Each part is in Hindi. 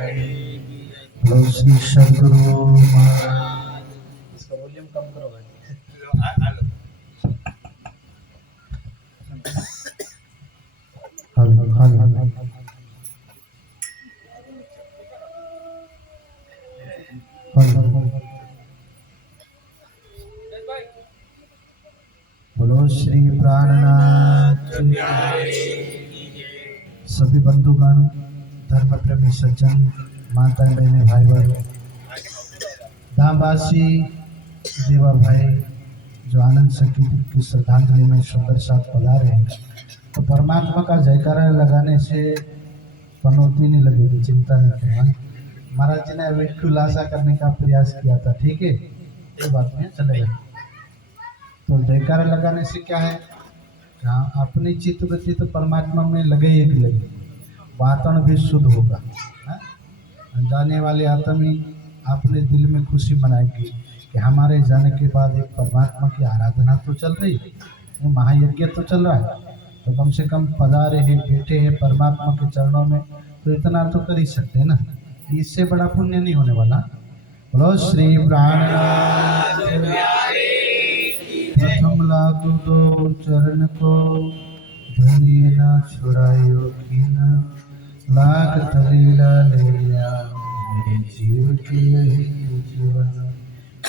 बोलो श्री सदगुरु महाराज। इसका वॉल्यूम कम करो भाई। हेलो हेलो बोलो श्री प्राणनाथ। सभी बंधुगण, धर्म प्रेमी सज्जन, माता बहने, भाई बहन, धामवासी देवा भाई जो आनंद संकीर्तन की श्रद्धांजलि में सुंदर साथ पधारे हैं, तो परमात्मा का जयकारा लगाने से पनौती नहीं लगेगी, चिंता नहीं करना। महाराज जी ने अभी खुलासा करने का प्रयास किया था, ठीक है, कोई बात नहीं, चलेगा। तो जयकारा लगाने से क्या है, जहाँ अपनी चित्तवृत्ति तो परमात्मा में लगे ही लगे, वातावरण भी शुद्ध होगा। जाने वाले आत्मा ही अपने दिल में खुशी मनाएगी कि हमारे जाने के बाद एक परमात्मा की आराधना तो चल रही है, महायज्ञ तो चल रहा है, तो कम से कम पधारे हैं, बैठे हैं परमात्मा के चरणों में, तो इतना तो कर ही सकते हैं ना, इससे बड़ा पुण्य नहीं होने वाला। बोलो श्री प्राणनाथ। प्रथम लागू दो चरण को, धनिए न छुड़ायो कीना, लाख तलीला ले लिया, मेरे जीव के यही जीवन,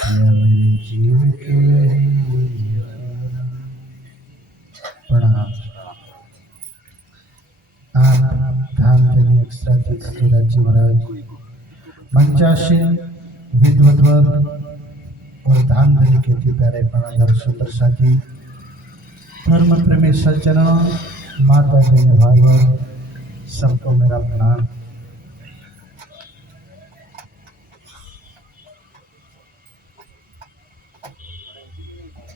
या मेरे जीव के यही जीवन। प्रणाम। आप धाम धनी एक्स्ट्रा के राज्य महाराज, मंचासीन विद्वद्वर्ग और धाम धनी के अति प्यारे प्राणाधर सुंदर साथी, धर्म प्रेमी सज्जनों, माता बहन, भाई बहन, सबको मेरा प्रणाम।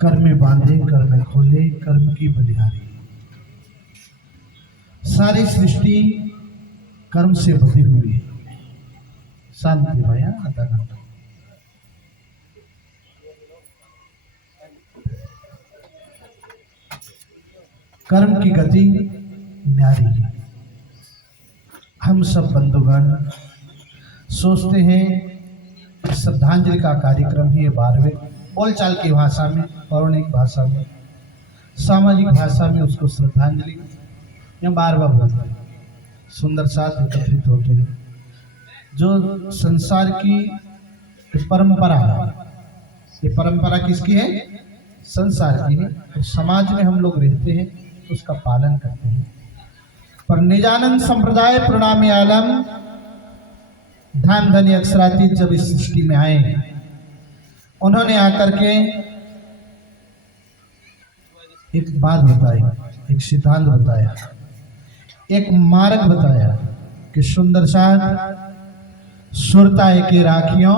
कर्म में बांधे, कर्म में खोले, कर्म की बलिहारी। सारी सृष्टि कर्म से बधी हुई है। शांति भैया, आधा घंटा। कर्म की गति न्यारी है। हम सब बंधुगण सोचते हैं श्रद्धांजलि का कार्यक्रम ही 12वें बोलचाल की भाषा में, पौराणिक भाषा में, सामाजिक भाषा में उसको श्रद्धांजलि या 12वां बोलते हैं। सुंदर साथ एकत्रित होते हैं। जो संसार की परंपरा है, ये परंपरा किसकी है? संसार की है। तो समाज में हम लोग रहते हैं तो उसका पालन करते हैं। पर निजानंद संप्रदाय प्रणामी आलम धाम धनी अक्षरातीत जब इस सृष्टि में आए, उन्होंने आकर के एक बात बताई, एक सिद्धांत बताया, एक मार्ग बताया कि सुंदर साथ सुरता के राखियों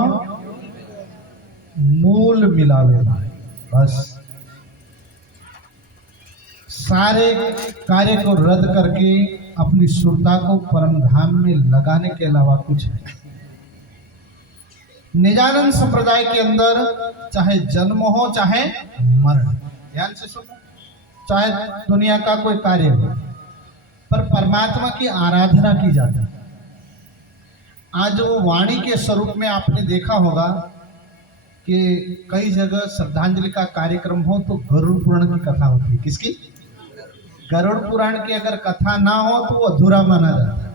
मूल मिलावे भाई। बस सारे कार्य को रद्द करके अपनी सुरता को परम धाम में लगाने के अलावा कुछ है। निजानंद संप्रदाय के अंदर चाहे जन्म हो चाहे मरण, ध्यान से सुनो, चाहे दुनिया का कोई कार्य हो, पर परमात्मा की आराधना की जाती है। आज वो वाणी के स्वरूप में आपने देखा होगा कि कई जगह श्रद्धांजलि का कार्यक्रम हो तो गरुड़ पुराण की कथा होती है। किसकी? गरुड़ पुराण की अगर कथा ना हो तो वो अधूरा माना जाता है।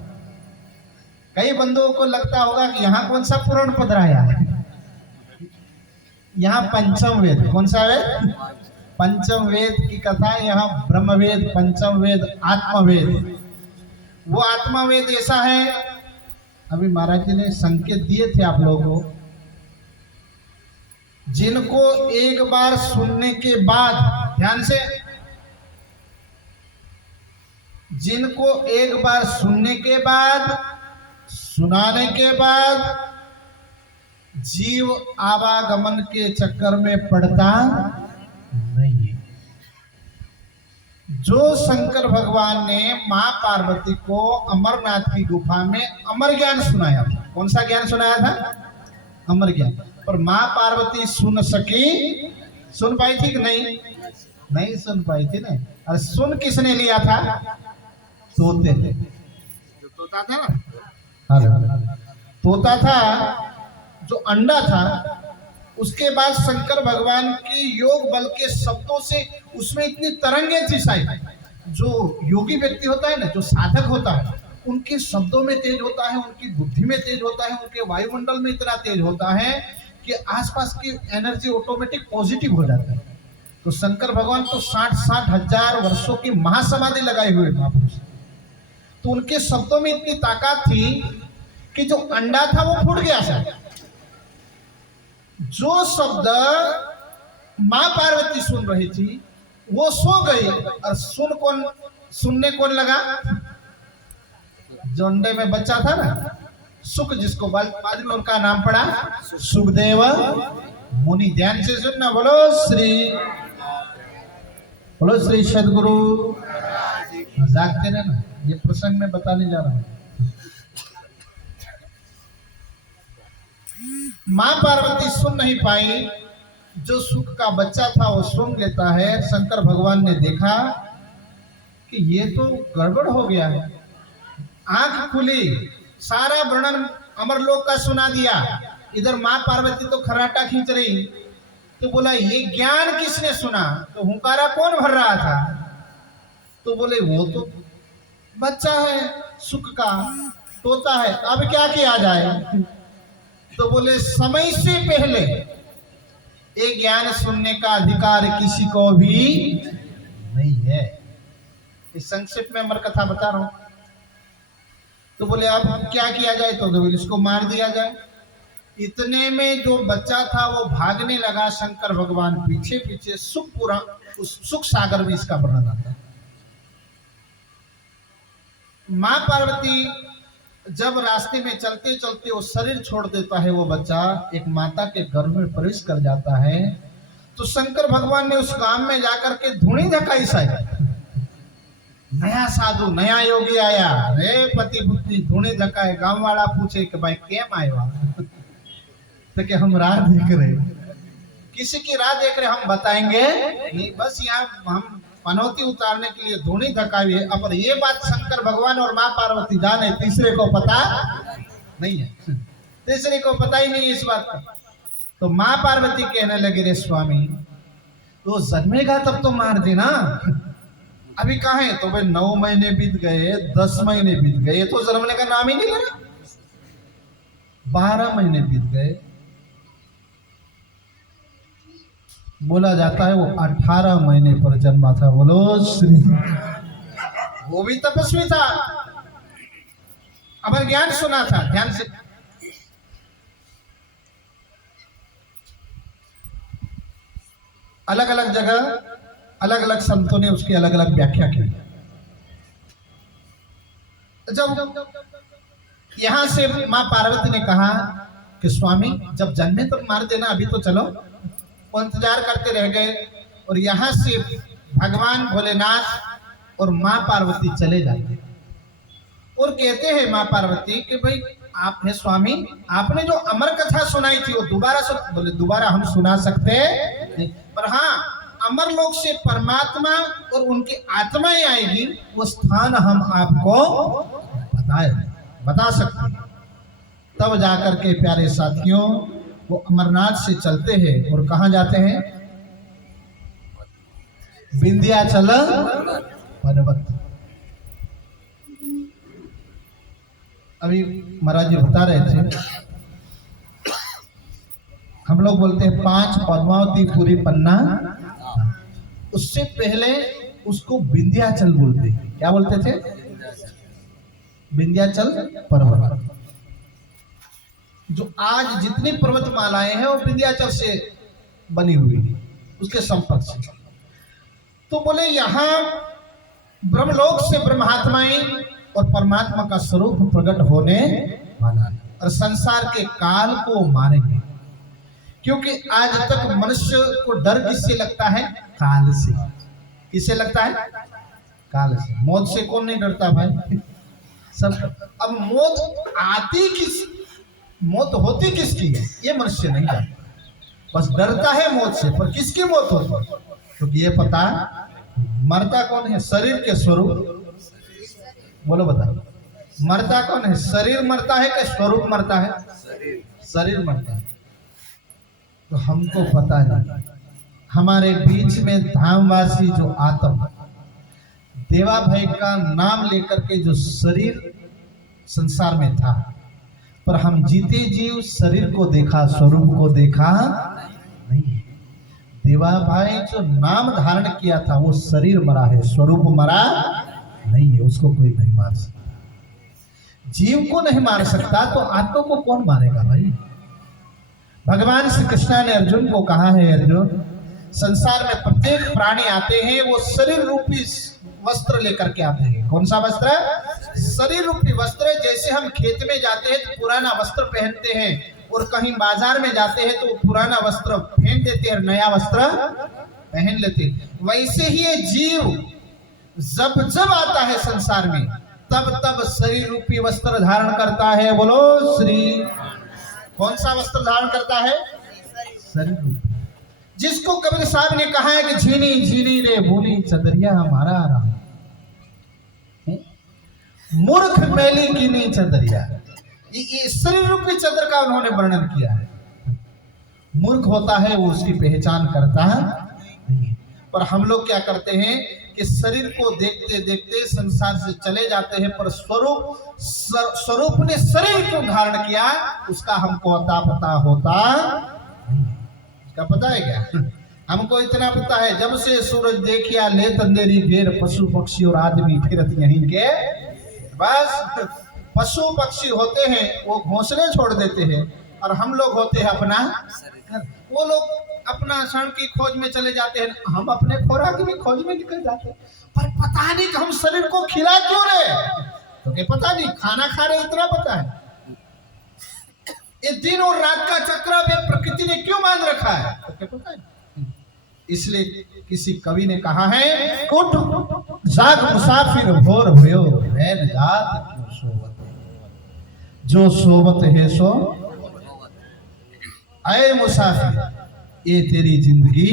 कई बंधुओं को लगता होगा कि यहाँ कौन सा पुराण पधराया है, यहाँ पंचम वेद। कौन सा वेद? पंचम वेद की कथा। यहाँ ब्रह्मवेद, पंचम वेद, आत्मवेद। वो आत्मवेद ऐसा है, अभी महाराज जी ने संकेत दिए थे आप लोगों को, जिनको एक बार सुनने के बाद, ध्यान से, जिनको एक बार सुनने के बाद, सुनाने के बाद जीव आवागमन के चक्कर में पड़ता नहीं है। जो शंकर भगवान ने मां पार्वती को अमरनाथ की गुफा में अमर ज्ञान सुनाया था। कौन सा ज्ञान सुनाया था? अमर ज्ञान। पर मां पार्वती सुन सकी? सुन पाई थी कि नहीं? नहीं सुन पाई थी ना। और सुन किसने लिया था? तोते थे, जो तोता था ना। तोता था, जो अंडा था, उसके बाद शंकर भगवान के योग बल के शब्दों से उसमें इतनी तरंगे थी शायद। जो योगी व्यक्ति होता है ना, जो साधक होता है, उनके शब्दों में तेज होता है, उनकी बुद्धि में तेज होता है, उनके वायुमंडल में इतना तेज होता है कि आसपास की एनर्जी ऑटोमेटिक पॉजिटिव हो जाता है। तो शंकर भगवान तो 60-60 हजार वर्षों की महासमाधि लगाए हुए महापुरुष, तो उनके शब्दों में इतनी ताकत थी कि जो अंडा था वो फूट गया था। जो शब्द मां पार्वती सुन रही थी वो सो गई, और सुनने कौन लगा? जो अंडे में बच्चा था ना, सुख, जिसको बाद में उनका नाम पड़ा सुखदेव मुनि। ध्यान से सुनना, बोलो श्री सदगुरु। जागते रहना, ये प्रसंग में बताने जा रहा हूं। मां पार्वती सुन नहीं पाई, जो सुख का बच्चा था वो सुन लेता है। शंकर भगवान ने देखा कि ये तो गड़बड़ हो गया है। आंख खुली, सारा वर्णन अमरलोक का सुना दिया। इधर मां पार्वती तो खराटा खींच रही, तो बोला ये ज्ञान किसने सुना? तो हुंकारा कौन भर रहा था? तो बोले वो तो बच्चा है, सुख का तोता है, अब क्या किया जाए? तो बोले समय से पहले ये ज्ञान सुनने का अधिकार किसी को भी नहीं है। इस संक्षेप में अमर कथा बता रहा हूं। तो बोले अब क्या किया जाए? तो बोले इसको मार दिया जाए। इतने में जो बच्चा था वो भागने लगा, शंकर भगवान पीछे पीछे। सुखपुरा, उस सुख सागर में इसका वर्णन आता है। मां पार्वती जब रास्ते में चलते चलते वो शरीर छोड़ देता है, वो बच्चा एक माता के गर्भ में प्रवेश कर जाता है, तो शंकर भगवान ने उस गांव में जाकर के धूणी धकाई शायद। नया साधु, नया योगी आया, रे पति पुत्री धूणी धकाए। गांव वाला पूछे कि भाई केम आया? तो कि हम राह देख रहे। किसी की राह देख रहे हम बताएंगे नहीं, बस यहाँ हम पनौती उतारने के लिए धूणी धकाई है। अब ये बात शंकर भगवान और मां पार्वती जाने, तीसरे को पता नहीं है। तीसरे को पता ही नहीं इस बात का। तो मां पार्वती कहने लगी, रे स्वामी तो जन्मेगा तब तो मार देना, अभी कहाँ है? तो भाई 9 महीने बीत गए, 10 महीने बीत गए, तो जन्मने का नाम ही नहीं ले रहा। 12 महीने बीत गए, बोला जाता है वो 18 महीने पर जन्मा था। बोलो श्री। वो भी तपस्वी था, अमर ज्ञान सुना था। ध्यान से, अलग अलग जगह अलग अलग संतों ने उसकी अलग अलग व्याख्या की। जब यहां से मां पार्वती ने कहा कि स्वामी जब जन्मे तो मार देना, अभी तो चलो। वो इंतजार करते रह गए, और यहां से भगवान भोलेनाथ और मां पार्वती चले जाते और कहते हैं मां पार्वती कि भाई आप है स्वामी, आपने जो अमर कथा सुनाई थी वो दोबारा सुन। बोले दोबारा हम सुना सकते नहीं, पर हाँ अमर लोक से परमात्मा और उनकी आत्माएं आएगी, वो स्थान हम आपको बता सकते हैं। तब जाकर के प्यारे साथियों वो अमरनाथ से चलते हैं और कहाँ जाते हैं? विंध्याचल पर्वत। अभी महाराज जी बता रहे थे, हम लोग बोलते हैं 5 पद्मावती पूरी पन्ना, उससे पहले उसको विंध्याचल बोलते हैं। क्या बोलते थे? विंध्याचल पर्वत। जो आज जितनी पर्वतमालाएं हैं वो विंध्याचल से बनी हुई है, उसके संपर्क से। तो बोले यहाँ ब्रह्मलोक से ब्रह्मात्माएं और परमात्मा का स्वरूप प्रकट होने वाला है, और संसार के काल को मारेंगे। क्योंकि आज तक मनुष्य को डर किससे लगता है? काल से। किससे लगता है? काल से। मौत से कौन नहीं डरता भाई? सब। अब मौत होती किसकी है ये मनुष्य नहीं जानता, बस डरता है मौत से। पर किसकी मौत होती है? क्योंकि ये पता मरता कौन है? शरीर के स्वरूप। बोलो बता, मरता कौन है? शरीर मरता है कि स्वरूप मरता है? शरीर मरता है। तो हमको पता नहीं, हमारे बीच में धामवासी जो आत्मा देवा भाई का नाम लेकर के जो शरीर संसार में था, पर हम जीते जीव शरीर को देखा, स्वरूप को देखा नहीं। देवा भाई जो नाम धारण किया था वो शरीर मरा है, स्वरूप मरा नहीं है। उसको कोई नहीं मार सकता। जीव को नहीं मार सकता तो आत्मा को कौन मारेगा भाई? भगवान श्री कृष्ण ने अर्जुन को कहा है, अर्जुन संसार में प्रत्येक प्राणी आते हैं वो शरीर रूपी वस्त्र लेकर के आते हैं। कौन सा वस्त्र? शरीर रूपी वस्त्र। जैसे हम खेत में जाते हैं तो पुराना वस्त्र पहनते हैं, और कहीं बाजार में जाते हैं तो पुराना वस्त्र फेंक देते हैं और नया वस्त्र पहन लेते हैं। वैसे ही ये जीव जब जब आता है संसार में तब तब शरीर रूपी वस्त्र धारण करता है। बोलो श्री। कौन सा वस्त्र धारण करता है? शरीर रूपी। जिसको कबीर साहब ने कहा है कि झीनी झीनी रे भूनी चदरिया हमारा आराम, मूर्ख मैली कीनी चदरिया। ये शरीर रूपी चदर का उन्होंने वर्णन किया है। मूर्ख होता है वो उसकी पहचान करता है नहीं। पर हम लोग क्या करते हैं कि शरीर को देखते देखते संसार से चले जाते हैं, पर स्वरूप ने शरीर को धारण किया उसका हमको अता पता होता नहीं। क्या पता है क्या? हमको इतना पता है जब से सूरज देखिया ले तंदेरी घेर, पशु पक्षी और आदमी फिरत यहीं के। बस पशु पक्षी होते हैं वो घोंसले छोड़ देते हैं, और हम लोग होते हैं अपना। वो लोग अपना क्षण की खोज में चले जाते हैं, हम अपने खुराक की खोज में निकल जाते हैं। पर पता नहीं कि हम शरीर को खिला क्यों रहे, तो क्या पता नहीं खाना खा रहे, इतना पता है। ये दिन और रात का चक्र में प्रकृति ने क्यों बांध रखा है, तो क्या पता है। इसलिए किसी कवि ने कहा है, उठ जाग मुसाफिर भोर भयो, रैन जात क्यों सोवत, जो सोवत है सो आए मुसाफिर, ये तेरी जिंदगी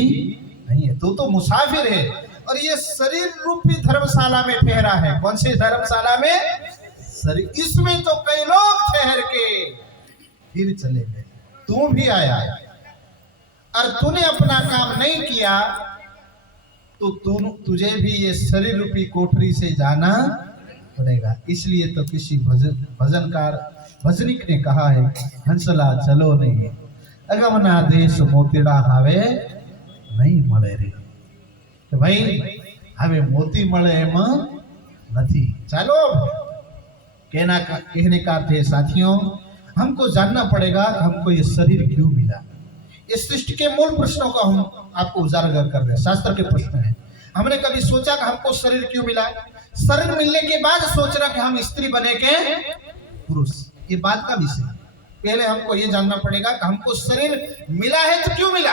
नहीं है, तू तो मुसाफिर है। और ये शरीर रूपी धर्मशाला में ठहरा है। कौन सी धर्मशाला में? शरीर। इसमें तो कई लोग ठहर के फिर चले गए, तू भी आया और तूने अपना काम नहीं किया तो तुझे भी ये शरीर रूपी कोठरी से जाना पड़ेगा। इसलिए तो किसी भजनकार भजनिक ने कहा है, हंसला चलो नहीं अगमना देश मोतीड़ा हावे नहीं मळे रे। तो भाई हमें मोती मळे एम नहीं। चलो कहने का अर्थ है साथियों, हमको जानना पड़ेगा हमको ये शरीर क्यों मिला। इस सृष्टि के मूल प्रश्नों को हम आपको उजागर कर रहे हैं। शास्त्र के प्रश्न हैं। हमने कभी सोचा कि हमको शरीर क्यों मिला? शरीर मिलने के बाद सोचना कि हम स्त्री बने के पुरुष, ये बात का विषय। पहले हमको ये जानना पड़ेगा कि हमको शरीर मिला है तो क्यों मिला।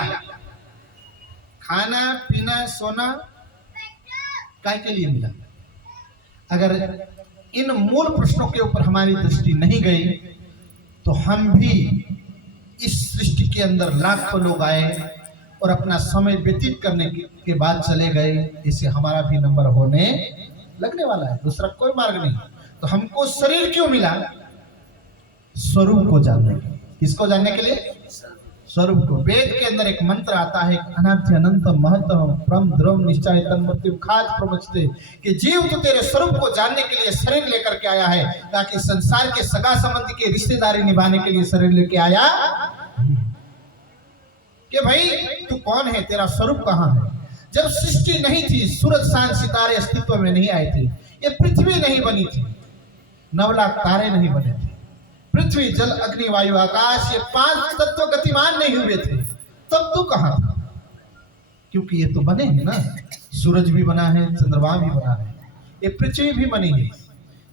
खाना पीना सोना काय के लिए मिला? अगर इन मूल प्रश्नों के ऊपर हमारी दृष्टि नहीं गई तो हम भी इस सृष्टि के अंदर लाखों लोग आए और अपना समय व्यतीत करने के बाद चले गए, इससे हमारा भी नंबर होने लगने वाला है। दूसरा कोई मार्ग नहीं। तो हमको शरीर क्यों मिला? स्वरूप को जानने के लिए। किसको जानने के लिए? स्वरूप को। वेद के अंदर एक मंत्र आता है, अनाद्य अनंत महत्तम परम द्रव निश्चय तन्मृत्यु खाद प्रवचते, कि जीव तो तेरे स्वरूप को जानने के लिए शरीर लेकर के आया है, ताकि संसार के सगा संबंधी की रिश्तेदारी निभाने के लिए शरीर लेके आया कि भाई तू कौन है, तेरा स्वरूप कहाँ है। जब सृष्टि नहीं थी, सूरज चांद सितारे अस्तित्व में नहीं आए थे, ये पृथ्वी नहीं बनी थी, 9 लाख तारे नहीं बने थे, पृथ्वी जल अग्नि वायु आकाश ये 5 तत्व गतिमान नहीं हुए थे, तब तू कहां था? क्योंकि ये तो बने हैं ना, सूरज भी बना है, चंद्रमा भी बना है, ये पृथ्वी भी बनी है,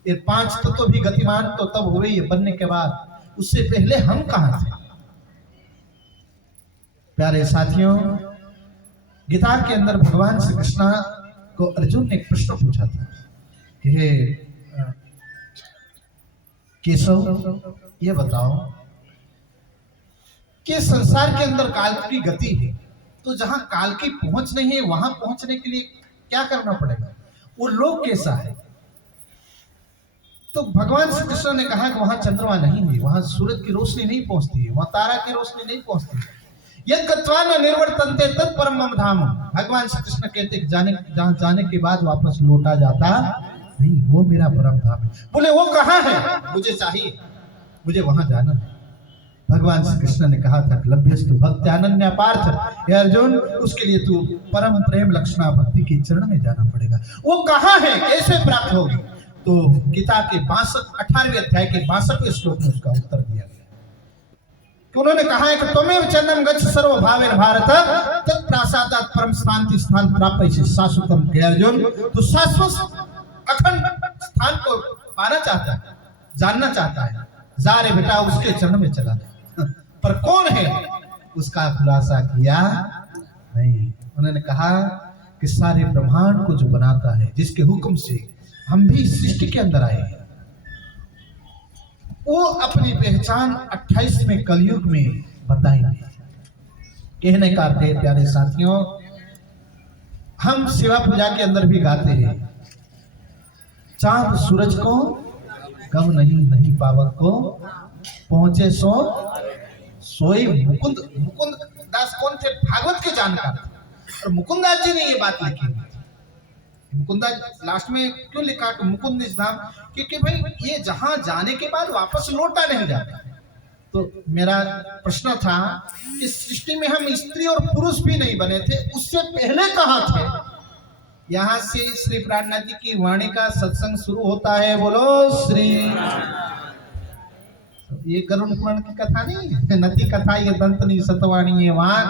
ये 5 तत्व भी गतिमान तो तब हुए ये बनने के बाद। उससे पहले हम कहां थे? प्यारे साथियों, गीता के अंदर भगवान श्री कृष्ण को अर्जुन ने एक प्रश्न पूछा था कि हे केशव, ये बताओ कि संसार के अंदर काल की गति है, तो जहां काल की पहुंच नहीं है वहां पहुंचने के लिए क्या करना पड़ेगा? वो लोग कैसा है? तो भगवान श्री कृष्ण ने कहा कि वहां चंद्रमा नहीं है, वहां सूरज की रोशनी नहीं पहुंचती है, वहां तारा की रोशनी नहीं पहुंचती है। यद गत्वा न निर्वर्तन्ते तत् परम मम धाम। भगवान श्री कृष्ण कहते जहां जाने के बाद वापस लौटा जाता नहीं, वो मेरा परम धाम है। बोले वो कहाँ है? मुझे चाहिए, मुझे वहां जाना है। भगवान श्री कृष्ण ने कहा था लभ्यस्तु भक्ति अनन्या पार्थ, हे अर्जुन उसके लिए तू परम प्रेम लक्षणा भक्ति के चरण में जाना पड़ेगा। वो कहाँ है, कैसे प्राप्त होगी? तो गीता के 18वें अध्याय के 62वें श्लोक में उसका उत्तर दिया गया। तो उन्होंने कहा है कि त्वमेव चरणम गच्छ सर्व भावेन भारत तत्प्रासादात् परम शांति स्थान प्राप्य शाश्वतम। हे अर्जुन तू शाश्वत अखंड स्थान को पाना चाहता है, जानना चाहता है, जा रे बेटा उसके चरण में चला जा। पर कौन है उसका खुलासा किया नहीं। उन्होंने कहा कि सारे ब्रह्मांड को जो बनाता है, जिसके हुक्म से हम भी सृष्टि के अंदर आए हैं, वो अपनी पहचान 28वें कलयुग में बताएंगे। कहने का अर्थ है प्यारे साथियों, हम शिवा पूजा के अंदर भी गाते हैं, चांद सूरज को गम नहीं, नहीं पावक को पहुंचे सो सोई मुकुंद। मुकुंद दास कौन थे? भागवत के जानकार। और मुकुंदास जी ने ये बात लिखी। मुकुंदास लास्ट में क्यों लिखा कि मुकुंद इस धाम? क्योंकि भाई ये जहां जाने के बाद वापस लौटा नहीं जाता। तो मेरा प्रश्न था कि सृष्टि में हम स्त्री और पुरुष भी नहीं बने थे, उससे पहले कहां थे? यहां से श्री प्राणनाथ जी की वाणी का सत्संग शुरू होता है। बोलो श्री। ये गरुड़ पुराण की कथा नहीं है, नती कथा, ये दंतनी सतवाणी, ये वहां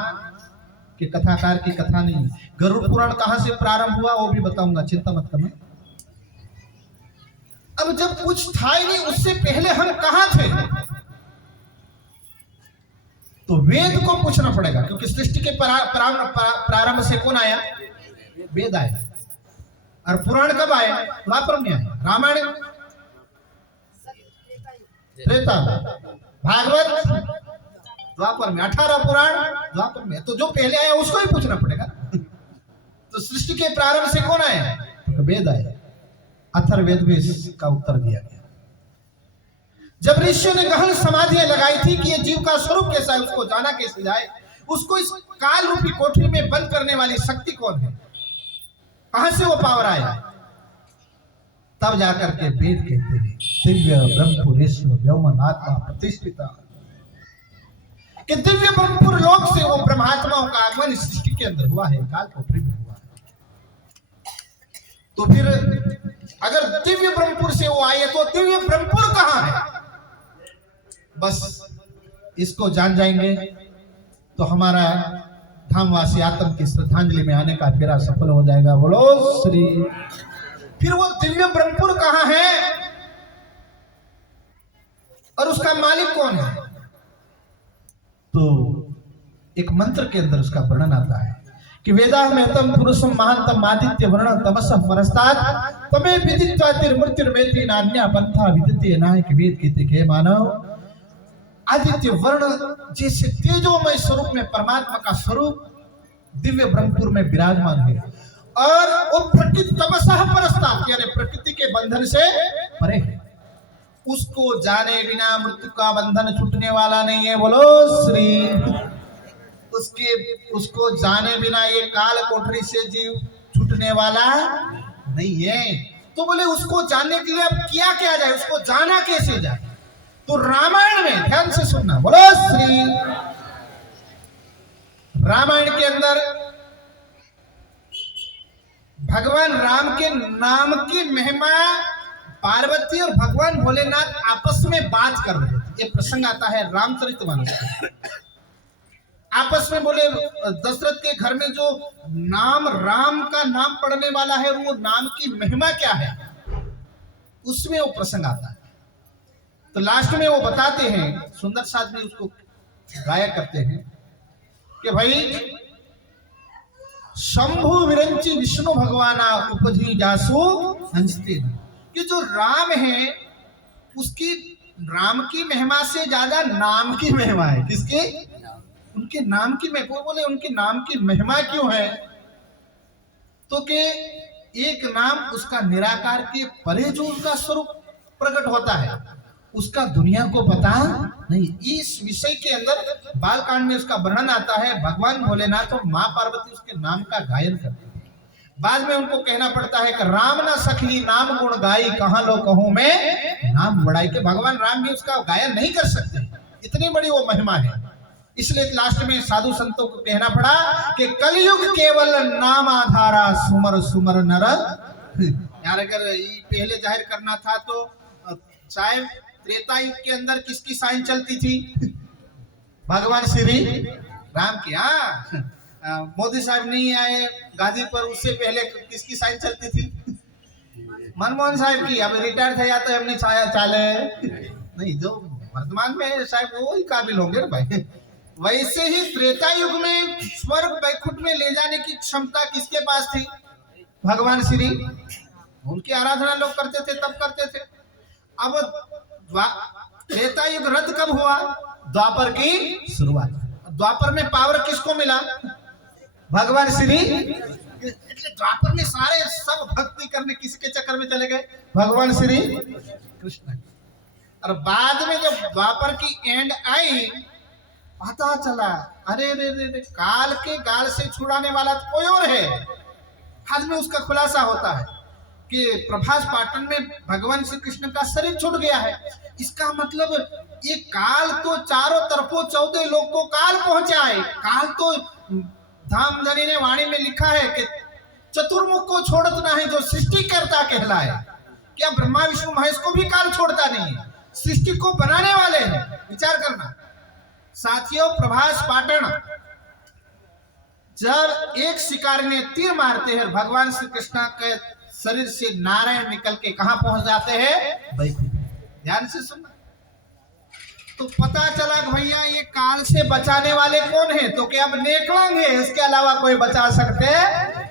के कथाकार की कथा नहीं। गरुड़ पुराण कहां से प्रारंभ हुआ वो भी बताऊंगा, चिंता मत करना। अब जब कुछ था ही नहीं, उससे पहले हम कहां थे? तो वेद को पूछना पड़ेगा, क्योंकि सृष्टि के प्रारंभ से कौन आया? वेद आया। और पुराण कब आया? द्वापर में आया। रामायण त्रेता में, भागवत द्वापर में, 18 पुराण द्वापर में। तो जो पहले आया उसको ही पूछना पड़ेगा। तो सृष्टि के प्रारंभ से कौन आया? तो वेद आया। अथर्ववेद में इसका उत्तर दिया गया। जब ऋषियों ने गहन समाधियां लगाई थी कि ये जीव का स्वरूप कैसा है, उसको जाना कैसे जाए, उसको इस काल रूपी कोठरी में बंद करने वाली शक्ति कौन है, कहां से वो पावर आया, तब जाकर के वेद कहते हैं दिव्य ब्रह्मपुरेश्वर व्योमनात्मा प्रतिष्ठिता, कि दिव्य ब्रह्मपुर लोक से वो ब्रह्मात्माओं का आगमन इस सृष्टि के अंदर हुआ है, काल कोठरी में हुआ है। तो फिर अगर दिव्य ब्रह्मपुर से वो आए तो दिव्य ब्रह्मपुर कहां है? बस इसको जान जाएंगे तो हमारा धामवासी आत्म की श्रद्धांजलि में आने का फेरा सफल हो जाएगा। बोलो श्री। फिर वो दिव्य ब्रह्मपुर कहां है और उसका मालिक कौन है? तो एक मंत्र के अंदर उसका वर्णन आता है कि वेदा महतम पुरुषम महांतम आदित्य वर्ण तमसः परस्तात् तमे विदित्वा तिर्मृत्युर्मेति नान्या पंथा विदिते नायक। वेद कहते के मानव, आदित्य वर्ण जैसे तेजोमय स्वरूप में परमात्मा का स्वरूप दिव्य ब्रह्मपुर में विराजमान है, और वो प्रकृति तमसः परस्तात् यानी प्रकृति के बंधन से परे है। उसको जाने बिना मृत्यु का बंधन छूटने वाला नहीं है। बोलो श्री। उसको जाने बिना ये काल कोठरी से जीव छूटने वाला नहीं है। तो बोले उसको जानने के लिए अब किया क्या जाए, उसको जाना कैसे जाए? तो रामायण में ध्यान से सुनना। बोलो श्री। रामायण के अंदर भगवान राम के नाम की महिमा पार्वती और भगवान भोलेनाथ आपस में बात कर रहे थे। ये प्रसंग आता है रामचरितमानस में। आपस में बोले दशरथ के घर में जो नाम राम का नाम पढ़ने वाला है, वो नाम की महिमा क्या है, उसमें वो प्रसंग आता है। तो लास्ट में वो बताते हैं, सुंदर साथ में उसको गाया करते हैं कि भाई शंभु विरंची विष्णु भगवाना उपजी जासु अंजते। कि जो राम है उसकी राम की महिमा से ज्यादा नाम की महिमा है। किसके? उनके नाम की महिमा। बोले उनके नाम की महिमा क्यों है? तो कि एक नाम उसका निराकार के परे जो उनका स्वरूप प्रकट होता है, उसका दुनिया को पता नहीं। इस विषय के अंदर बालकांड में उसका वर्णन आता है। भगवान भोलेनाथ और माँ पार्वती उसके नाम का गायन करते हैं। बाद में उनको कहना पड़ता है कि राम न सखी नाम गुण गाई, कहाँ लो कहूं मैं नाम बढ़ाई। के भगवान राम भी उसका गायन नहीं कर सकते, इतनी बड़ी वो महिमा है। इसलिए लास्ट में साधु संतों को कहना पड़ा कि कलयुग केवल नाम आधारा, सुमर सुमर नर। यार अगर पहले जाहिर करना था तो शायद त्रेता युग के अंदर किसकी साइन चलती थी? भगवान श्री राम की। मोदी साहब नहीं आए गादी पर, उससे पहले किसकी साइन चलती थी? मनमोहन साहब की। अब रिटायर थे या तो हमने छाया चाले नहीं, जो वर्तमान में शायद वो ही काबिल होंगे ना भाई। वैसे ही त्रेता युग में स्वर्ग वैकुंठ में ले जाने की क्षमता किसके पास थी? भगवान श्री। उनकी आराधना लोग करते थे, तब करते थे। अब त्रेता युग रद्द कब हुआ? द्वापर की शुरुआत। द्वापर में पावर किसको मिला? भगवान श्री। द्वापर में सारे सब भक्ति करने किसके चक्कर में चले गए? भगवान श्री कृष्ण। और बाद में जब द्वापर की एंड आई, पता चला अरे रे रे रे, काल के गाल से छुड़ाने वाला तो कोई और है। बाद में उसका खुलासा होता है कि प्रभास पाटन में भगवान श्री कृष्ण का शरीर छूट गया है। इसका मतलब ये काल तो चारों तरफों 14 लोग को काल पहुंचाए। काल तो धामधनी ने वाणी में लिखा है कि चतुर्मुख को छोड़त नहीं जो सृष्टिकर्ता कहलाए। क्या ब्रह्मा विष्णु महेश को भी काल छोड़ता नहीं है? सृष्टि को बनाने वाले हैं। विचार करना साथियों। प्रभास पाटन जब एक शिकारी ने तीर मारते हैं, भगवान श्री कृष्ण के शरीर से नारायण निकल के कहां पहुंच जाते हैं? वैकुंठ। ध्यान से सुनना। तो पता चला कि भैया ये काल से बचाने वाले कौन है? तो क्या अब नेकलंग है, इसके अलावा कोई बचा सकते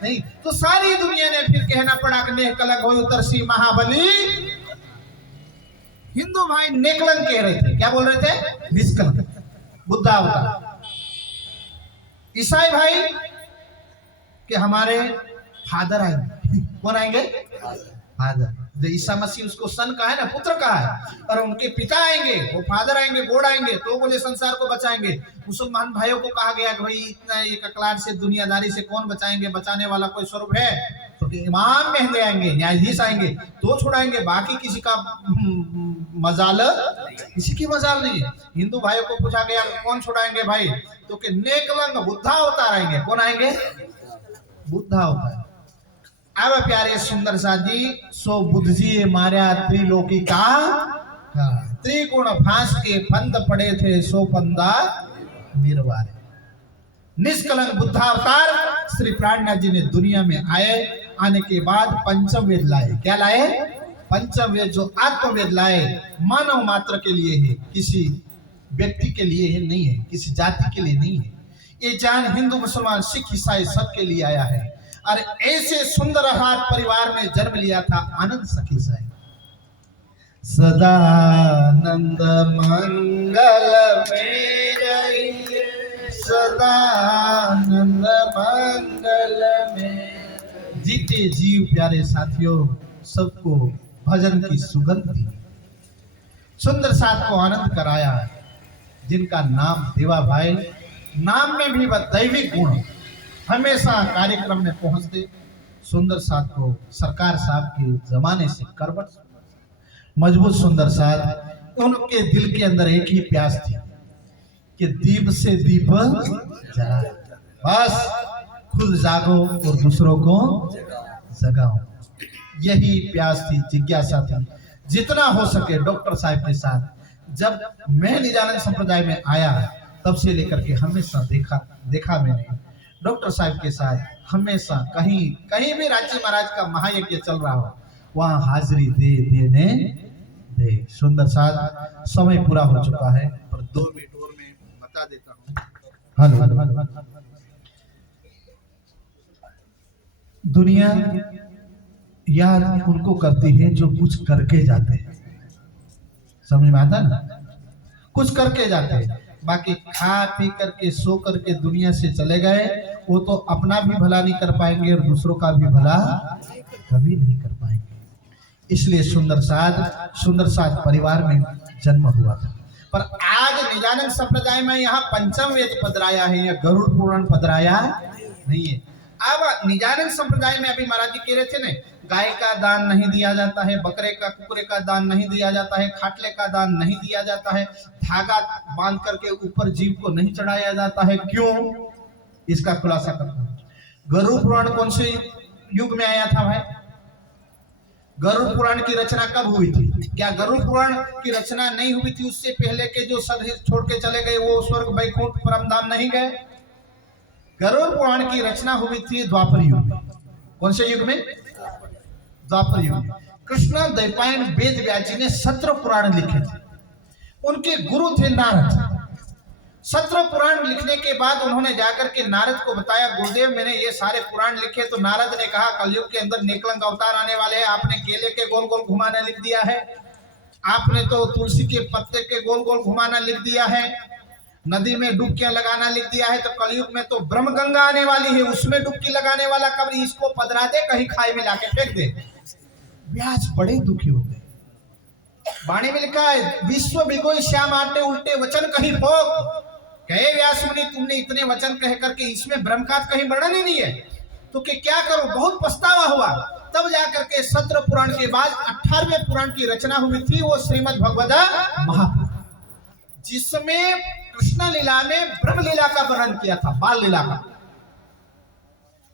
नहीं। तो सारी दुनिया ने फिर कहना पड़ा कि नेकलंग हो उतरसी महाबली। हिंदू भाई नेकलंग कह रहे थे, क्या बोल रहे थे? निष्कलंक। बुद्धा अवतार। ईसाई भाई कि हमारे फादर आएंगे। कौन आएंगे? फादर। जो ईसा मसीह उसको सन कहा है ना, पुत्र कहा है। और उनके पिता आएंगे, वो फादर आएंगे, गॉड आएंगे, तो बोले संसार को बचाएंगे। मुसलमान भाइयों को कहा गया कि भाई इतना एक अकलाट से दुनियादारी से कौन बचाएंगे? बचाने वाला कोई स्वरूप है तो इमाम मेहंदे आएंगे, न्यायाधीश आएंगे तो छुड़ाएंगे। बाकी किसी का मजाल, किसी की मजाल नहीं है। हिंदू भाइयों को पूछा गया कौन छुड़ाएंगे भाई? तो कि नेकलंग बुद्धा अवतार आएंगे। कौन आएंगे? बुद्धा अवतार। अब प्यारे सुंदर साथी, सो बुद्ध जी मार्या त्रिलोकी का त्रिगुण फांस के फंद पड़े थे, सो फंदा निर्वारे। निष्कलंक बुद्धावतार श्री प्राणनाथ जी ने दुनिया में आए। आने के बाद पंचम वेद लाए। क्या लाए? पंचम वेद, जो आत्मवेद लाए। मानव मात्र के लिए है, किसी व्यक्ति के लिए है नहीं है, किसी जाति के लिए नहीं है। ये जान हिंदू मुसलमान सिख ईसाई सबके लिए आया है। और ऐसे सुंदर हाथ परिवार में जन्म लिया था आनंद सखी साई। सदानंद मंगल में रहिए, सदानंद मंगल में। जीते जीव प्यारे साथियों, सबको भजन की सुगंध दी, सुंदर साथ को आनंद कराया। जिनका नाम देवा भाई, नाम में भी वह दैविक गुण हमेशा कार्यक्रम में पहुंचते। सुंदर साथ को सरकार साहब के जमाने से करवट मजबूत सुंदर साथ, उनके दिल के अंदर एक ही प्यास थी कि दीप से दीप जला, बस खुद जागो और दूसरों को जगाओ। यही प्यास थी, जिज्ञासा थी। जितना हो सके डॉक्टर साहब के साथ, जब मैं निजानंद संप्रदाय में आया तब से लेकर के हमेशा देखा मैंने डॉक्टर साहब के साथ हमेशा कहीं भी राज्य महाराज का महायज्ञ चल रहा हो, वहाँ हाजिरी देने दे। सुंदर साथ, समय पूरा हो चुका है, पर 2 मिनट और मैं बता देता हूँ। हेलो। दुनिया यार उनको करती है जो कुछ करके जाते हैं। समझ में आता ना? कुछ करके जाते हैं, बाकी खा पी करके सो करके दुनिया से चले गए। वो तो अपना भी भला नहीं कर पाएंगे और दूसरों का भी भला कभी नहीं कर पाएंगे। इसलिए सुंदर साध परिवार में जन्म हुआ था। पर आज निजानंद संप्रदाय में यहाँ पंचम वेद पधराया है या गरुड़ पुराण पधराया नहीं है। अब निजानंद संप्रदाय में अभी महाराज जी कह रहे थे ना, गाय का दान नहीं दिया जाता है, बकरे का कुकरे का दान नहीं दिया जाता है, खाटले का दान नहीं दिया जाता है, धागा बांध करके ऊपर जीव को नहीं चढ़ाया जाता है। क्यों? इसका खुलासा करता हूं। गरुड़ पुराण कौन से युग में आया था भाई? गरुड़ पुराण की रचना कब हुई थी? क्या गरुड़ पुराण की रचना नहीं हुई थी उससे पहले के जो शरीर छोड़ के चले गए वो स्वर्ग वैकुंठ परमधाम नहीं गए? गरुड़ पुराण की रचना हुई थी द्वापर युग में। कौन से युग में? द्वापर युग में। कृष्ण द्वैपायन वेद व्यास जी ने 17 पुराण लिखे थे। उनके गुरु थे नारद। 17 पुराण लिखने के बाद उन्होंने जाकर के नारद को बताया, गुरुदेव मैंने ये सारे पुराण लिखे। तो नारद ने कहा, कलयुग के अंदर नेकलंक अवतार आने वाले हैं, आपने केले के गोल गोल घुमाना लिख दिया है, आपने तो तुलसी के पत्ते के गोल गोल घुमाना लिख दिया है, नदी में डुबकियां लगाना लिख दिया है, तो कलयुग में तो ब्रह्म गंगा आने वाली है, उसमें डुबकी लगाने वाला कब्र, इसको पधरा दे, कहीं खाई में लाके फेंक दे। व्यास बड़े दुखी हो गए। वाणी में लिखा है, विश्व बिगोई श्याम आटे उल्टे वचन कहीं भोग। कहे व्यास मुनि, तुमने इतने वचन कह करके इसमें ब्रह्म का कहीं वर्णन ही नहीं है, तो क्या करो? बहुत पछतावा हुआ। तब जाकर के 17 पुराण के बाद 18वें पुराण की रचना हुई थी, वो श्रीमद् भगवद महापुराण, जिसमें कृष्ण लीला में ब्रह्म लीला का वर्णन किया था, बाल लीला का।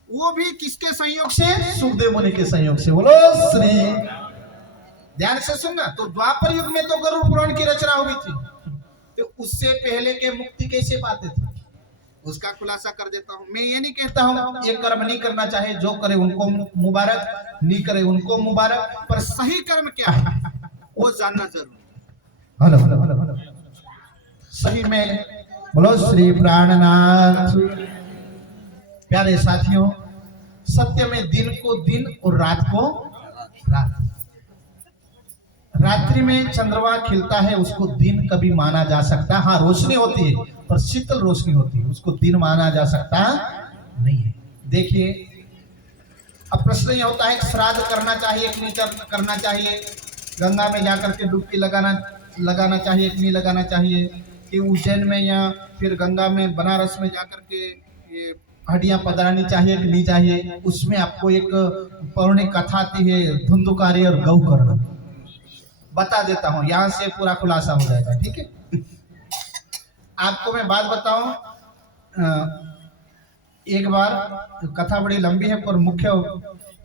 वो भी किसके संयोग से? सुखदेव मुनि के संयोग से। बोलो श्री। ध्यान से सुनना। तो द्वापर युग में तो गरुड़ पुराण की रचना हुई थी, तो उससे पहले के मुक्ति कैसे पाते थे उसका खुलासा कर देता हूं। मैं ये नहीं कहता हूं ये कर्म नहीं करना चाहे, जो करे उनको मुबारक, नहीं करे उनको मुबारक, पर सही कर्म क्या है वो जानना जरूरी। हेलो सही में बोलो श्री प्राणनाथ। प्यारे साथियों, सत्य में दिन को दिन और रात को रात। रात्रि में चंद्रमा खिलता है, उसको दिन कभी माना जा सकता? हाँ, रोशनी होती है पर शीतल रोशनी होती है, उसको दिन माना जा सकता नहीं है। देखिए, अब प्रश्न ये होता है, श्राद्ध करना चाहिए कि नहीं करना चाहिए? गंगा में जाकर के डुबकी लगाना चाहिए कि नहीं लगाना चाहिए? कि उज्जैन में या फिर गंगा में बनारस में जाकर के ये हड्डियां पधरानी चाहिए कि नहीं चाहिए? उसमें आपको एक पौराणिक कथा आती है, धुंधुकारी और गौकर्ण। बता देता हूं, यहां से पूरा खुलासा हो जाएगा। ठीक है? आपको मैं बात बताऊं, एक बार कथा बड़ी लंबी है पर मुख्य,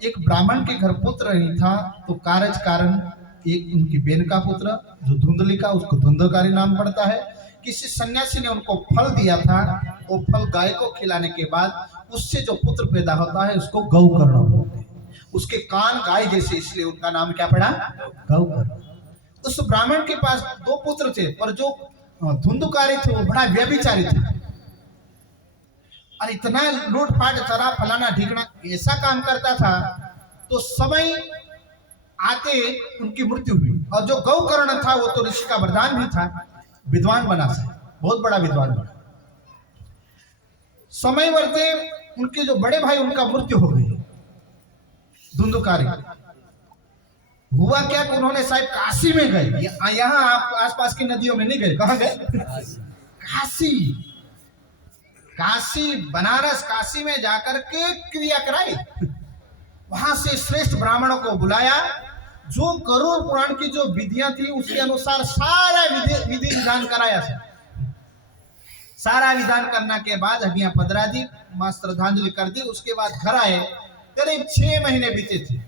एक ब्राह्मण के घर पुत्र नहीं था, तो कारज कारण एक उनकी बेन का पुत्र जो धुंधलिका, उसको धुंधकारी नाम पड़ता है। किसी सन्यासी ने उनको फल दिया था, वो फल गाय को खिलाने के बाद उससे जो पुत्र पैदा होता है उसको गौकर्ण बोलते हैं। उसके कान गाय जैसे, इसलिए उनका नाम क्या पड़ा? गौकर्ण। उस ब्राह्मण के पास 2 पुत्र थे, पर जो धुंधकारी थे वो बड़ा व्यभिचारी थे और इतना लूटपाट चरा फलाना ढीकना ऐसा काम करता था, तो समय आते उनकी मृत्यु हुई। और जो गौकर्ण था वो तो ऋषि का वरदान भी था, विद्वान बना था, बहुत बड़ा विद्वान बना। समय वर्ते उनके जो बड़े भाई, उनका मृत्यु हो गई, धुंधकारी। हुआ क्या कि उन्होंने साहब काशी में गए, यहाँ आप आसपास की नदियों में नहीं गए। कहाँ गए? काशी। काशी बनारस काशी में जाकर के क्रिया कराई। वहां से श्रेष्ठ ब्राह्मणों को बुलाया, जो गरुड़ पुराण की जो विधियां थी उसके अनुसार सारा विधि विधान कराया। सारा विधान करने के बाद हड्डियां पधरा दी, मां श्रद्धांजलि कर दी। उसके बाद घर आए, करीब 6 महीने बीते थे।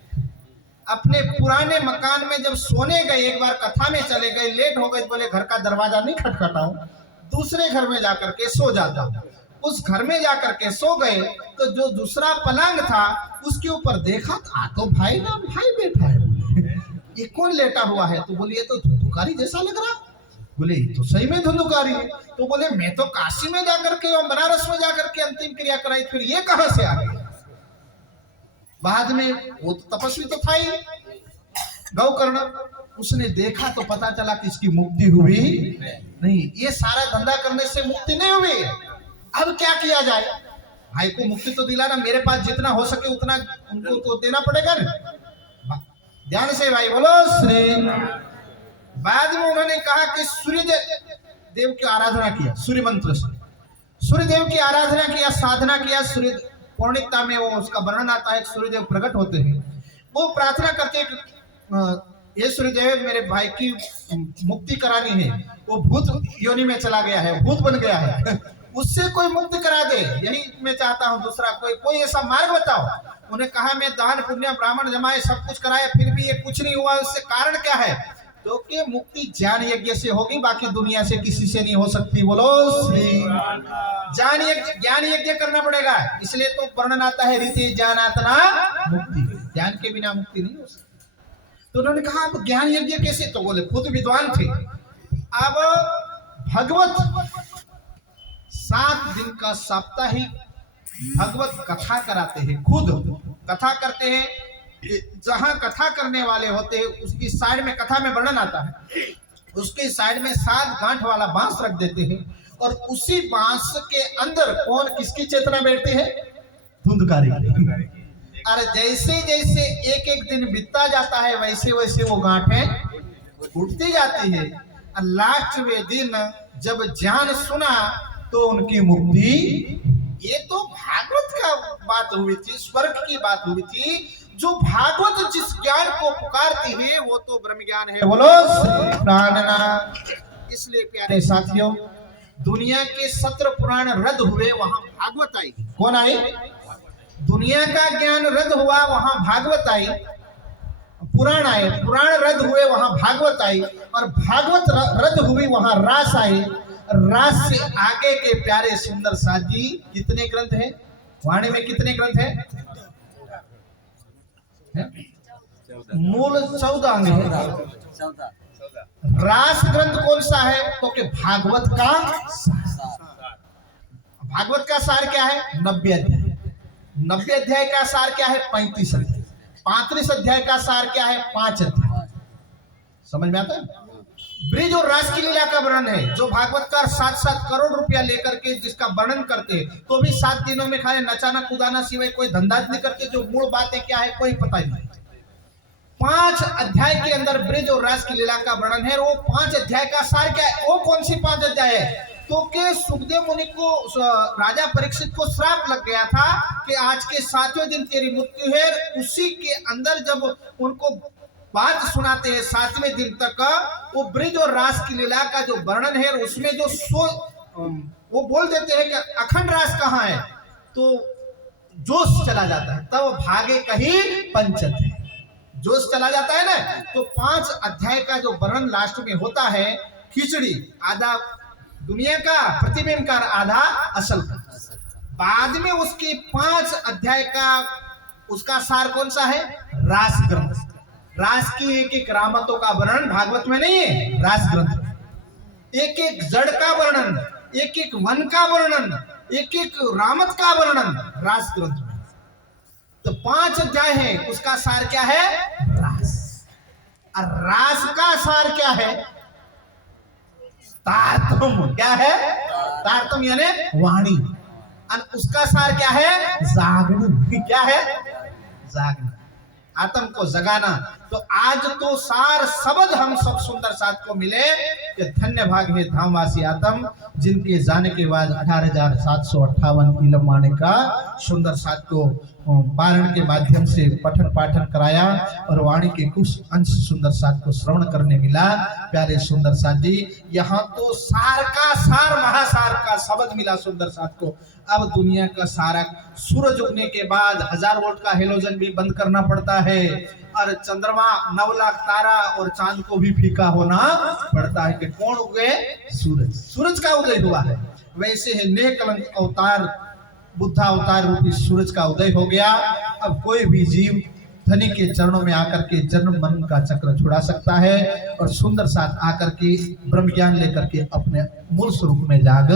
अपने पुराने मकान में जब सोने गए, एक बार कथा में चले गए, लेट हो गए, बोले घर का दरवाजा नहीं खटखटाऊं, दूसरे घर में जाकर के सो जाता हूं। उस घर में जाकर के सो गए, तो जो दूसरा पलंग था उसके ऊपर देखा, तो भाई ना भाई बैठा है। ये कौन लेटा हुआ है? तो बोले ये तो धुंधुकारी जैसा लग रहा। बोले तो सही में धुंधुकारी है। तो बोले मैं तो काशी में जाकर के और बनारस में जाकर के अंतिम क्रिया कराई, फिर ये कहां से आ गई? बाद में वो तो तपस्वी तो था ही गौकर्ण, उसने देखा तो पता चला कि इसकी मुक्ति हुई नहीं। ये सारा धंधा करने से मुक्ति नहीं हुई। अब क्या किया जाए? भाई को मुक्ति तो दिलाना, मेरे पास जितना हो सके उतना उनको तो देना पड़ेगा ना। ध्यान से भाई बोलो श्री। बाद में उन्होंने कहा कि सूर्य देव की आराधना किया, सूर्य मंत्र से सूर्य देव की आराधना किया, साधना किया। सूर्य पौर्णिकता में वो उसका वर्णन आता है, सूर्य देव प्रकट होते हैं, वो प्रार्थना करते हैं, ये सूर्यदेव मेरे भाई की मुक्ति करानी है, वो भूत योनि में चला गया है, भूत बन गया है, उससे कोई मुक्ति करा दे, यही मैं चाहता हूँ। दूसरा कोई ऐसा मार्ग बताओ। उन्हें कहा मैं दान पुण्य ब्राह्मण जमाए सब कुछ कराया, फिर भी ये कुछ नहीं हुआ, उससे कारण क्या है? तो कि मुक्ति ज्ञान यज्ञ से होगी, बाकी दुनिया से किसी से नहीं हो सकती। बोलो श्री। ज्ञान यज्ञ करना पड़ेगा, इसलिए तो वर्णन आता है रीति ज्ञानातना मुक्ति, ज्ञान के बिना मुक्ति नहीं हो सकती। तो उन्होंने कहा अब ज्ञान यज्ञ कैसे? तो बोले खुद विद्वान थे। अब भगवत 7 दिन का साप्ताहिक भगवत कथा कराते हैं, खुद कथा करते हैं। जहां कथा करने वाले होते हैं उसकी साइड में, कथा में वर्णन आता है, उसकी साइड में 7 गांठ वाला बांस रख देते हैं, और उसी बांस के अंदर कौन किसकी चेतना बैठती है? धुंधकारी। अरे जैसे जैसे एक एक दिन बीतता जाता है वैसे वैसे वो गांठें उठती जाती है। लास्टवें दिन जब ज्ञान सुना तो उनकी मुक्ति। ये तो भागवत का बात हुई थी, स्वर्ग की बात हुई थी। जो भागवत जिस ज्ञान को पुकारती है वो तो ब्रह्म ज्ञान है। बोलो प्राणनाथ। इसलिए प्यारे साथियों, दुनिया के 17 पुराण रद्द हुए, वहां भागवत आई। कौन आई? दुनिया का ज्ञान रद्द हुआ, वहां भागवत आई। पुराण आए, पुराण रद्द हुए, वहां भागवत आई। और भागवत रद्द हुई, वहां रास आई। रास से आगे के प्यारे सुंदर साथ जी कितने ग्रंथ हैं? वाणी में कितने ग्रंथ हैं? मूल 14 अंग है। रास ग्रंथ कौन सा है? तो कि भागवत का भागवत का सार क्या है? 90 अध्याय। 90 अध्याय का सार क्या है? 35 अध्याय। 35 अध्याय का सार क्या है? 5 अध्याय। समझ में आता है? ब्रिज और रास की लीला का वर्णन है, जो भागवतकार 7-7 करोड़ रुपया लेकर के जिसका वर्णन करते, तो भी 7 दिनों में खाली नचाना कूदाना सिवाय कोई धंधा नहीं करते। जो मूल बातें क्या है कोई पता ही नहीं। 5 अध्याय के अंदर ब्रिज और रास की लीला का वर्णन है। वो 5 अध्याय का सार क्या है? वो कौन सी 5 अध्याय है? तो के सुखदेव मुनि को, राजा परीक्षित को श्राप लग गया था कि आज के 7वें दिन तेरी मृत्यु है। उसी के अंदर जब उनको बात सुनाते हैं 7वें दिन तक, वो ब्रिज और रास की लीला का जो वर्णन है उसमें जो वो बोल देते हैं कि अखंड रास कहाँ है, तो जोश चला जाता है, तब भागे कहीं पंचत है, जोश चला जाता है ना। तो 5 अध्याय का जो वर्णन लास्ट में होता है, खिचड़ी आधा दुनिया का प्रतिबिंब का, आधा असल का। बाद में उसकी 5 अध्याय का उसका सार कौन सा है? रास ग्रंथ। रास की एक एक रामतों का वर्णन भागवत में नहीं है, रास ग्रंथ में। एक एक जड़ का वर्णन, एक एक वन का वर्णन, एक एक रामत का वर्णन रास ग्रंथ में। तो 5 अध्याय है, उसका सार क्या है? रास। और रास का सार क्या है? तारतम। क्या है? तारतम यानी वाणी। और उसका सार क्या है? जागरण। क्या है? जागरण, आत्म को जगाना। तो आज तो सार शब्द हम सब सुंदर साथ को मिले कि धन्य भाग है धामवासी आत्म, जिनके जाने के बाद 18,758 इलम आने का सुंदर साथ को पारण के माध्यम से पठन पाठन कराया, और वाणी के कुछ अंश सुंदर साथ को श्रवण करने मिला। प्यारे सुंदर साथ जी, यहाँ तो सार का सार, महासार का शब्द मिला सुंदर साथ को। अब दुनिया का सारा, सूरज उगने के बाद 1000 वोल्ट का हेलोजन भी बंद करना पड़ता है, और चंद्रमा 9 लाख तारा और चांद को भी फीका होना पड़ता है कि कौन उगे? सूरज। सूरज का उदय हुआ है। वैसे है नेह कलंक अवतार बुद्धा अवतार रूपी सूरज का उदय हो गया। अब कोई भी जीव धनी के चरणों में आकर के जन्म मरण का चक्र छुड़ा सकता है, और सुंदर साथ आकर के ब्रह्म ज्ञान लेकर के अपने मूल स्वरूप में जाग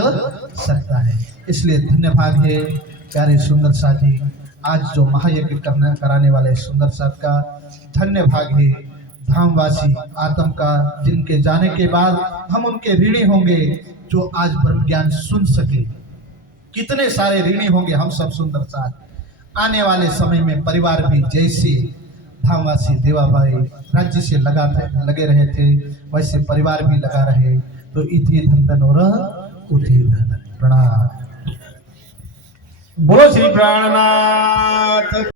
सकता है। इसलिए धन्य भाग है प्यारे सुंदर साथी, आज जो महायज्ञ कराने वाले सुंदर साथ का धन्य भाग है धामवासी आत्म का, जिनके जाने के बाद हम उनके ऋणी होंगे जो आज ब्रह्म ज्ञान सुन सके। कितने सारे ऋणी होंगे हम सब सुंदर साथ। आने वाले समय में परिवार भी जैसे धामवासी देवा भाई राज्य से लगे रहे थे, वैसे परिवार भी लगा रहे। तो इति धन धन और उति धन। प्रणाम। बोलो श्री प्राणनाथ।